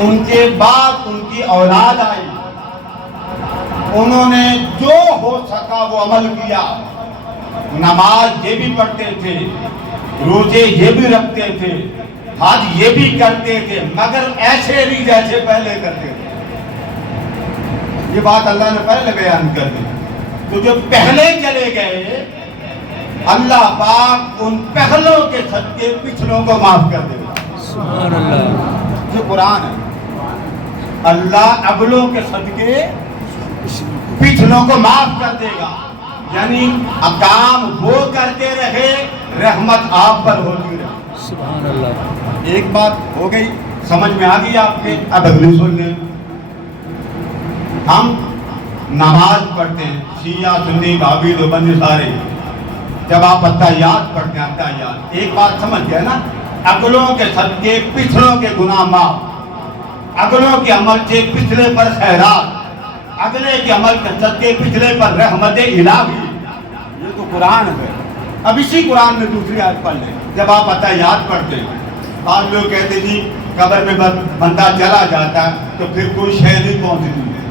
ان کے بعد ان کی اولاد آئی، انہوں نے جو ہو سکا وہ عمل کیا، نماز یہ بھی پڑھتے تھے، روزے یہ بھی رکھتے تھے، حج یہ بھی کرتے تھے، مگر ایسے نہیں جیسے پہلے کرتے تھے۔ یہ بات اللہ نے پہلے بیان کر دی۔ تو جو پہلے چلے گئے، اللہ پاک ان پہلوں کے صدقے پچھلوں کو معاف کر دے گا۔ سبحان اللہ، یہ قرآن ہے۔ اللہ اگلوں کے صدقے پچھلوں کو معاف کر دے گا، یعنی کام وہ کرتے رہے، رحمت آپ پر ہوتی رہے۔ سبحان اللہ۔ ایک بات ہو گئی، سمجھ میں آ گئی آپ کے؟ اب اگلی سن لیں۔ ہم نماز پڑھتے ہیں، شیعہ سنی بھابی دیوبندی سارے، جب آپ اتحیات پڑھتے ہیں، اتحیات، ایک بات سمجھ گئے نا، اگلوں کے صدقے پچھلوں کے گناہ معاف، اگلوں کے عمل سے پچھلے پر خیرات، اگلے کے عمل کے صدقے پچھلے پر رحمت الہی۔ یہ تو قرآن ہے۔ اب اسی قرآن میں دوسری آیت پڑھ لیں۔ جب آپ اتحیات پڑھتے ہیں، آج لوگ کہتے جی قبر میں بندہ چلا جاتا ہے تو پھر کوئی شے نہیں پہنچتی ہے۔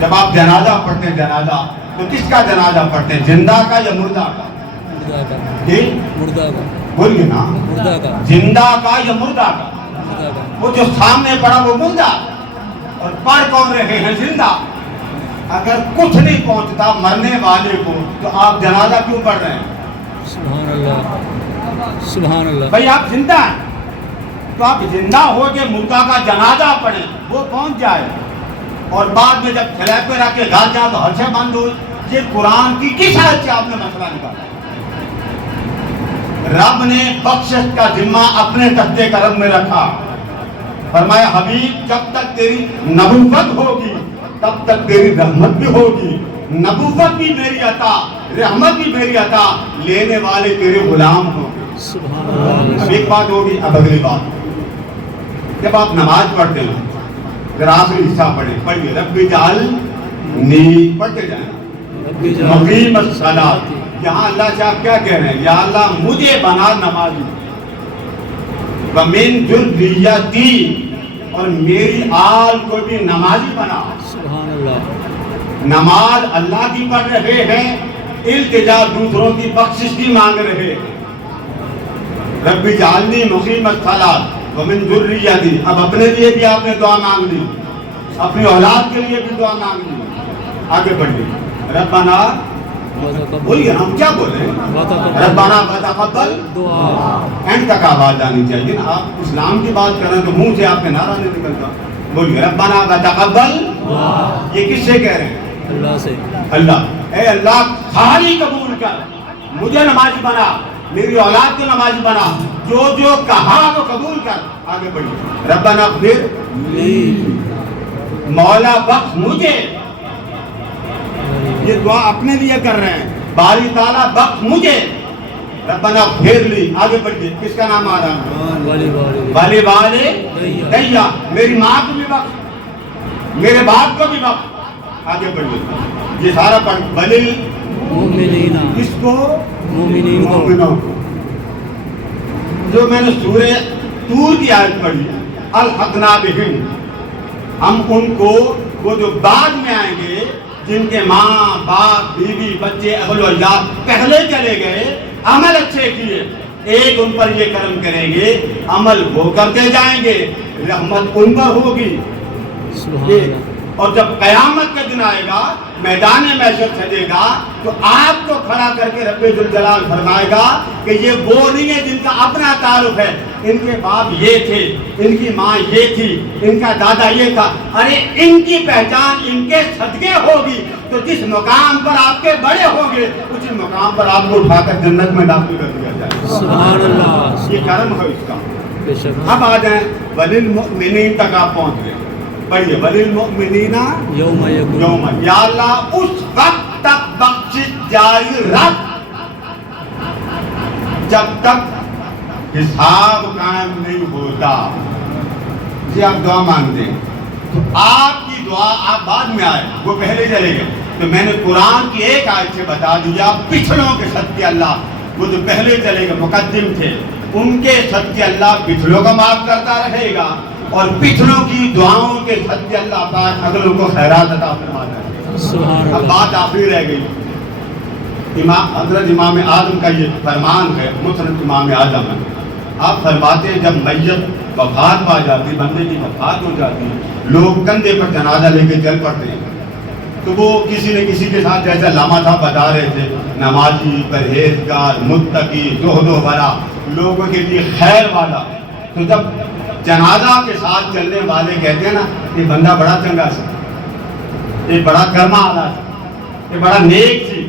جب آپ جنازہ پڑھتے ہیں، جنازہ تو کس کا جنازہ پڑھتے ہیں، زندہ کا یا مردہ کا؟ جی مردہ کا، بولیے نا، مردہ کا، زندہ کا یا مردہ کا؟ مردہ کا۔ وہ جو سامنے پڑا وہ مردہ، اور پڑھ کون رہے ہیں، زندہ۔ اگر کچھ نہیں پہنچتا مرنے والے کو تو آپ جنازہ کیوں پڑھ رہے ہیں؟ سبحان اللہ، سبحان اللہ۔ بھائی آپ زندہ ہیں تو آپ زندہ ہو کے مردہ کا جنازہ پڑھیں، وہ پہنچ جائے، اور بعد میں جب سلیب پہ رکھ کے گھر جاؤ تو ہر سے بند ہو۔ یہ قرآن کی کس آیت سے آپ نے مسئلہ نکالا؟ رب نے بخشش کا ذمہ اپنے تختے قلم میں رکھا، فرمایا حبیب جب تک تیری نبوت ہوگی تب تک تیری رحمت بھی ہوگی، نبوت بھی میری عطا، رحمت بھی میری عطا، لینے والے تیرے غلام ہوں گے۔ سبحان اللہ۔ اب ایک بات ہوگی، اب اگلی بات، جب آپ نماز پڑھتے ہیں ذرا آخری حصہ پڑھیں، پڑھیے رب اجعلنی، پڑھتے جائیں، مقیم الصلاۃ۔ یہاں اللہ سے آپ کیا کہہ رہے ہیں؟ یا اللہ مجھے بنا نمازی، ومن ذریتی، اور میری آل کو بھی نمازی بنا۔ سبحان اللہ۔ نماز اللہ کی پڑھ رہے ہیں، التجا دوسروں کی بخشش کی مانگ رہے ہیں۔ رب اجعلنی مقیم الصلاۃ ومن ذریتی، اب اپنے لیے بھی آپ نے دعا مانگ لی، اپنی اولاد کے لیے بھی دعا مانگ لی۔ آگے بڑھیے، ربنا، بولیے ہم کیا بولیں، ربنا وتقبل دعا۔ اینڈ تک آواز آنی چاہیے نا۔ آپ اسلام کی بات کریں تو منہ سے آپ کے نعرہ نہیں نکلتا۔ بولیے ربنا وتقبل دعا۔ یہ کس سے کہہ رہے ہیں؟ اللہ سے۔ اللہ، اے اللہ ساری قبول کر، مجھے نمازی بنا، میری اولاد کو نمازی بنا، جو جو کہا وہ قبول کر۔ آگے بڑھیے، ربنا اغفر لی، مولا بخش مجھے۔ یہ دعا اپنے لیے کر رہے ہیں، باری تعالیٰ بخش مجھے، ربنا اغفر لی۔ آگے بڑھیے، کس کا نام آ رہا ہے؟ والی والے دیا، میری ماں کو بھی بخش، میرے باپ کو بھی بخش۔ آگے بڑھیے، یہ سارا پڑھ، ولیل مومنین، اس کو مومنین کو، مومنوں کو۔ جو میں نے سورہ طور کی آیت پڑھی، الحقنا بہم، ہم ان کو، وہ جو بعد میں آئیں گے، جن کے ماں باپ بیوی بچے اہل و عیال پہلے چلے گئے، عمل اچھے کیے، ایک ان پر یہ کرم کریں گے، عمل وہ کرتے جائیں گے، رحمت ان پر ہوگی۔ سبحان اللہ۔ اور جب قیامت کا دن آئے گا، میدان محشر سجے گا، تو آپ کو کھڑا کر کے رب ذوالجلال فرمائے گا کہ یہ وہ نہیں ہے جن کا اپنا تعارف ہے، ان کے باپ یہ تھے، ان کی ماں یہ تھی، ان کا دادا یہ تھا، ارے ان کی پہچان ان کے صدقے ہوگی، تو جس مقام پر آپ کے بڑے ہوں گے اسی مقام پر آپ کو اٹھا کر جنت میں داخل کر دیا جائے۔ سبحان اللہ۔ یہ کرم ہے اس کا۔ بے شک۔ اب آ جائیں وللمؤمنین تک آپ پہنچ گئے، پڑھیے وللمؤمنین یوم یکون، یوم، یا اللہ اس وقت تک بخشش جاری رکھ جب تک حساب قائم نہیں ہوتا۔ جی آپ دعا مانگتے ہیں تو آپ کی دعا، آپ بعد میں آئے، وہ پہلے چلے گئے، تو میں نے قرآن کی ایک آیت سے بتا دیا، پچھلوں کے صدقے اللہ، وہ جو پہلے چلے گئے مقدم تھے، ان کے صدقے اللہ پچھلوں کا معاف کرتا رہے گا، اور پچھڑوں کی دعاؤں کے صدقے اللہ پاک اگلوں کو خیرات عطا فرماتا ہے. سبحان اب اللہ. بات آخری رہ گئی. حضرت امام اعظم کا یہ فرمان ہے، مسند امام اعظم ہے. آپ فرماتے ہیں جب میت وفات پا جاتی، بندے کی وفات ہو جاتی، لوگ کندھے پر جنازہ لے کے چل پڑتے ہیں. تو وہ کسی نہ کسی کے ساتھ جیسا لاما صاحب بتا رہے تھے، نمازی، پرہیزگار، متقی، زہد و ورع، لوگوں کے لیے خیر والا. تو جب جنازہ کے ساتھ چلنے والے کہتے ہیں نا یہ بندہ بڑا چنگا سی، یہ بڑا کرما والا سی، یہ بڑا نیک سی،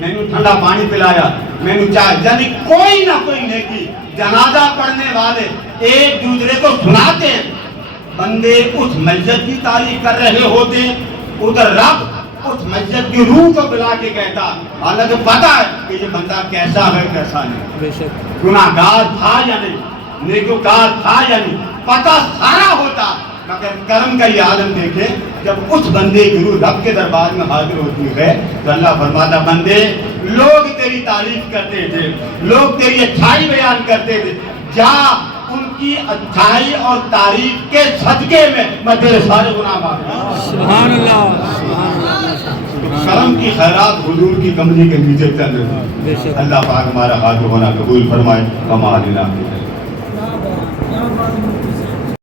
میں نے ٹھنڈا پانی پلایا، میں نے چائے، یعنی کوئی نہ کوئی نیکی جنازہ پڑھنے والے ایک دوسرے کو سناتے ہیں. بندے اس میت کی تعریف کر رہے ہوتے ہیں، ادھر رب اس میت کی روح کو بلا کے کہتا، حالانکہ پتا ہے کہ یہ بندہ کیسا ہے کیسا نہیں، بے شک. گناہگار تھا یا نہیں، نیکوکار تھا یا نہیں، پتہ سارا ہوتا. مگر کرم کا یہ عالم دیکھیں، جب اس بندے کی روح رب کے دربار میں حاضر ہوتی ہے تو اللہ فرماتا بندے لوگ تیری تعریف کرتے تھے، لوگ تیری اچھائی بیان کرتے تھے، جا ان کی اچھائی اور تعریف کے صدقے میں تیرے سارے گناہ معاف کر دوں. سبحان اللہ. سبحان اللہ. کرم کی خیرات حضور کی کمری کے نیچے چل رہی ہے. بے شک. اللہ پاک ہمارا حاضر ہونا قبول فرمائے. ہمارے نام